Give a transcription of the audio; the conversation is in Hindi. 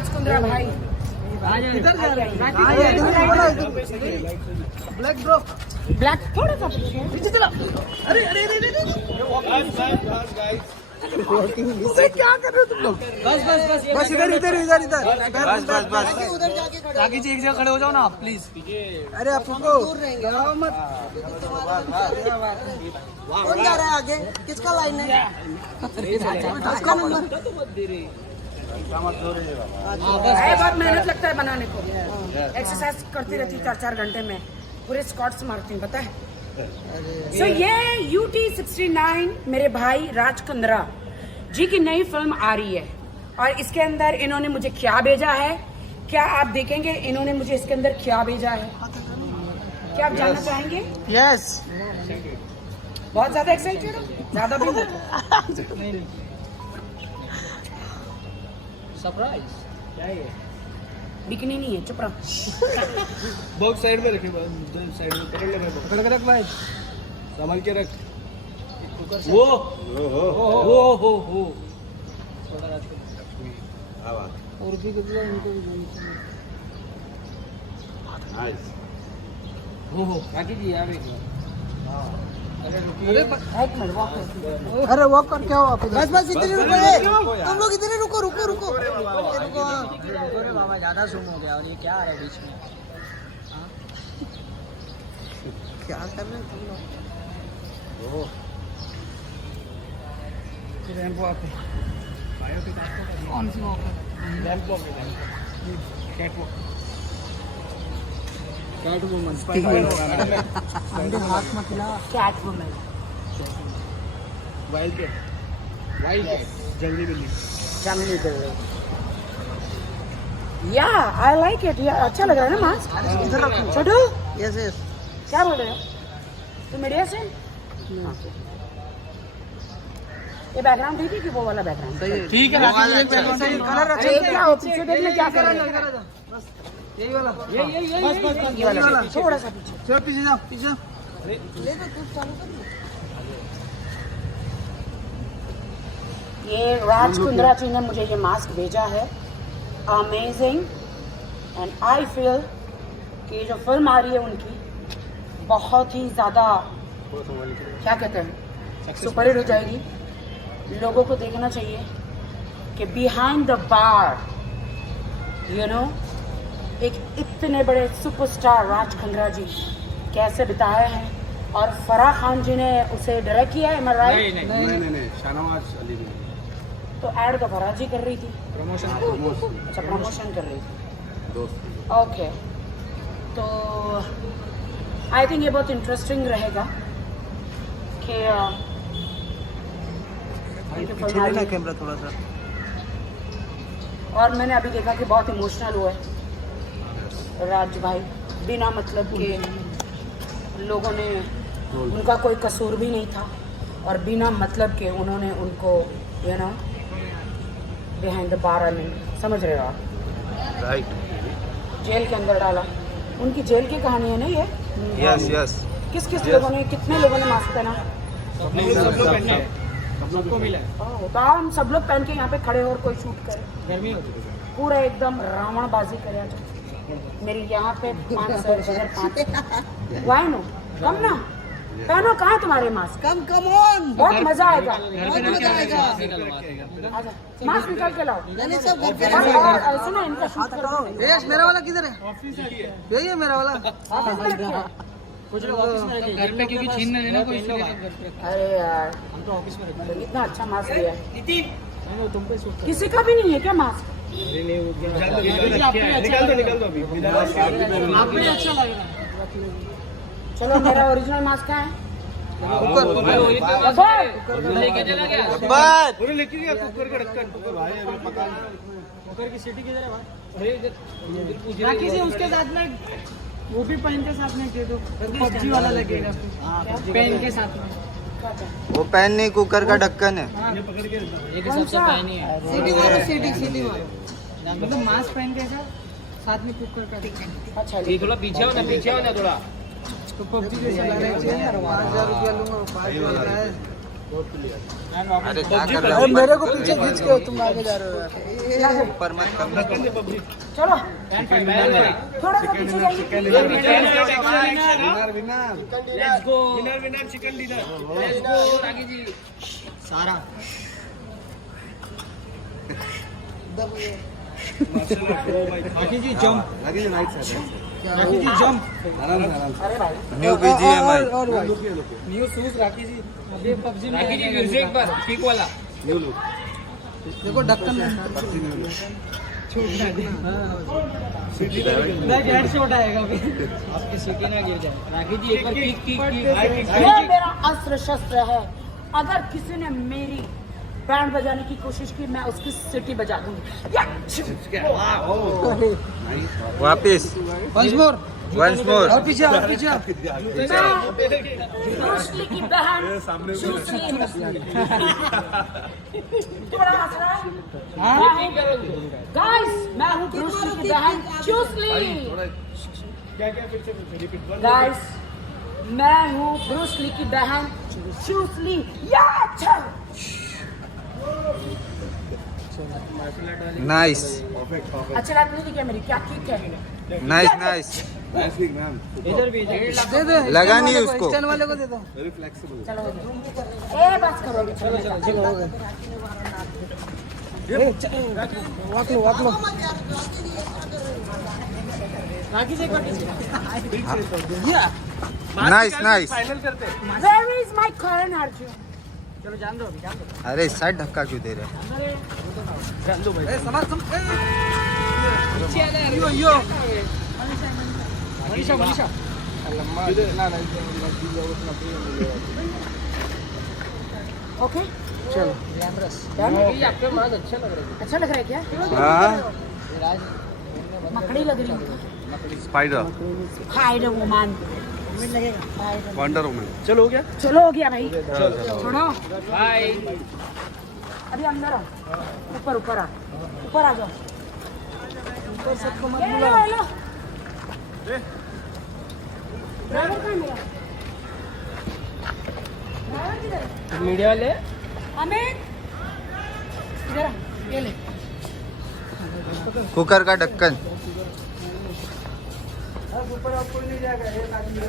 राज कुंद्रा भाई इधर जा रहे हैं। ब्लैक ब्रो, ब्लैक थोड़ा सा पीछे। पीछे चला। अरे अरे अरे अरे इसे क्या कर रहे हो तुम लोग? बस बस बस बस इधर इधर इधर इधर बस बस बस उधर जाके खड़े आगे जी एक जगह खड़े हो जाओ ना आप प्लीज। अरे आप रुको, दबाओ मत। कौन जा रहा है आगे? किसका लाइन है? किसका नंबर? बहुत मेहनत लगता है बनाने को। एक्सरसाइज करती रहती 4-4 घंटे में, पूरे स्क्वाट्स मारती हूँ, पता है। सो ये UT69 मेरे भाई राज कुंद्रा जी की नई फिल्म आ रही है और इसके अंदर इन्होंने मुझे क्या भेजा है, क्या आप देखेंगे इन्होंने मुझे इसके अंदर क्या भेजा है? क्या आप जानना चाहेंगे? यस। बहुत ज्यादा एक्साइटेड हो? ज्यादा भी नहीं। सरप्राइज क्या है? बिकनी नहीं है, चुप रहो। बॉक्स साइड में रखे, साइड में पकड़ ले भाई, पकड़ के रख भाई, संभाल के रख। वो और भी कितना इनको बाकी जी यार एक अरे वॉक कर क्या हुआ? बस बस इधर ही रुको, तुम लोग इधर ही रुको रुको रुको रुको। अरे बाबा ज्यादा सुन हो गया और ये क्या है बीच में? क्या कर रहे हैं तुम लोग? रैंप वॉक है। कौन सी वॉक है? रैंप वॉक है, कैट वॉक, कैट वुमन। हाथ मत हिला। कैट वुमन, वाइल्ड कैट, जंगली बिल्ली। जंगली बिल्ली। या आई लाइक इट, या अच्छा लग रहा है ना मास्क? छोटू यस यस। क्या बोल रहे हो तुम? मीडिया से? ये बैकग्राउंड ठीक है कि वो वाला बैकग्राउंड? ठीक है, कलर क्या हो पीछे देखने क्या कर रहे हो? यही वाला, ये वाला थोड़ा सा पीछे। चलो पीछे जाओ, पीछे जाओ। ले लो कुछ चालू कर लो। ये राज कुंद्रा जी ने मुझे ये मास्क भेजा है, अमेजिंग। एंड आई फील कि जो फिल्म आ रही है उनकी बहुत ही ज़्यादा क्या कहते हैं, सुपरहिट हो जाएगी। लोगों को देखना चाहिए कि behind the bar you know एक इतने बड़े सुपरस्टार राज कुंद्रा जी कैसे बिताए हैं, और फराह खान जी ने उसे डायरेक्ट किया है। मैं राइट? नहीं, शाहनवाज अली ने। तो ऐड तो फराह जी कर रही थी, प्रमोशन। अच्छा प्रमोशन कर रही थी। दोस्त। ओके, तो आई थिंक ये बहुत इंटरेस्टिंग रहेगा कि पीछे लेना कैमरा थोड़ा सा। और मैंने अभी देखा कि बहुत इमोशनल हुआ है राज भाई, बिना मतलब के लोगों ने, उनका कोई कसूर भी नहीं था और बिना मतलब के उन्होंने उनको you know behind the bar, I mean समझ रहे हो आप, राइट। जेल के अंदर डाला। उनकी जेल की कहानी है ना ये? Yes yes. किस किस लोगों ने, कितने लोगों ने मास्क पहना? सब लोग पहने हैं, सबको मिला है। तो हम सब लोग पहन के यहाँ पे खड़े हो और कोई शूट करे, गर्मी होती है। पूरा एकदम रावणबाजी करे। आज मेरी यहाँ पे 500 वाई नो कम ना पहनो, कहाँ तुम्हारे मास्क? कम कम ऑन, बहुत मजा आएगा। बहुत मजा आएगा। आजा, मास्क निकाल के लाओ। नहीं सब घर पे और ऐसे ना इनका शूट करो। यस, मेरा वाला किधर है? यही है मेरा वाला। ऑफिस में रखिए। कुछ लोग ऑफिस में रखे घर पे, क्योंकि छीन न लेना कोई इसलिए घर पे। अरे यार हम तो ऑफिस में रखते हैं। इतना अच्छा मास्क दिया है, नहीं, तुम पे सूट किसी का भी नहीं है क्या मास्क? निकाल दो अभी। आप भी अच्छा लगेगा। चलो मेरा ओरिजिनल मास्क कहाँ है? ऊपर लेके चला गया। पूरे लेके गया कुकर का ढक्कन। भाई अभी पका कुकर की सीटी किधर है भाई? बाकी से उसके साथ में वो भी पेन के साथ में दे दो, पबजी वाला लगेगा पेन के साथ में। वो पेन नहीं, कुकर का ढक्कन है। ये पकड़ के एक सबसे पेन ही है। सीटी मारो, सीटी सीटी मारो। मतलब मास्क पहन के साथ में कुकर का ढक्कन। अच्छा थोड़ा पीछे हो ना थोड़ा। तो पबजी जैसा लग रहा है। 5000 रुपया लूंगा, 5 वाला है। अरे क्या कर रहे अरे हो मेरे को पीछे खींच के तुम आगे जा रहे हो यार। ऊपर मत कम चलो थोड़ा सा पीछे जाइए विनर चिकन डिनर सारा राखी जी जंप न्यू बीजीएमआई और भाई न्यू शूज राखी जी अभी पबजी में राखी जी म्यूजिक पर पीक वाला देखो ढक्कन हेडशॉट आएगा अभी आपकी सीटी ना गिर जाए। राखी जी एक बार ये मेरा अस्त्र शस्त्र है। अगर किसी ने मेरी बैंड बजाने की कोशिश की मैं उसकी सिटी बजा दूंगी। वापिस वंस मोर और पीछे ब्रूसली की बहन शूसली। थोड़ा हंस रहा है? गाइस मैं हूँ ब्रूसली की बहन शूसली। गाइस मैं हूँ ब्रूसली की बहन शूसली। नाइस अच्छी बात नहीं थी क्या मेरी? क्या ठीक है? नाइस नाइस इधर भी दे दे लगा नहीं उसको। स्टैंड वाले को दे दो। चलो ए बस करो चलो हो गया। वाक लो राखी जी एक बार nice nice Where is my current Arjun? चलो जान दो अरे साइड धक्का क्यों दे रहे हैं? यो मनीषा Okay? चलो Done? ये आपके बहुत अच्छा लग रहा अच्छा लग रहा है क्या? हाँ मकड़ी लग रही है। Spider Spider woman. Wonder woman चलो हो गया चलो हो गया भाई। छोड़ो। बाय अभी अंदर आओ। ऊपर आ जाओ। ऊपर सबको मत ये बुलाओ। लो। ड्राइवर कहाँ है मेरा? ड्राइवर किधर है? मीडिया वाले अमित इधर आ, ये ले। कुकर का ढक्कन ऊपर आप कोई नहीं जाएगा एक आदमी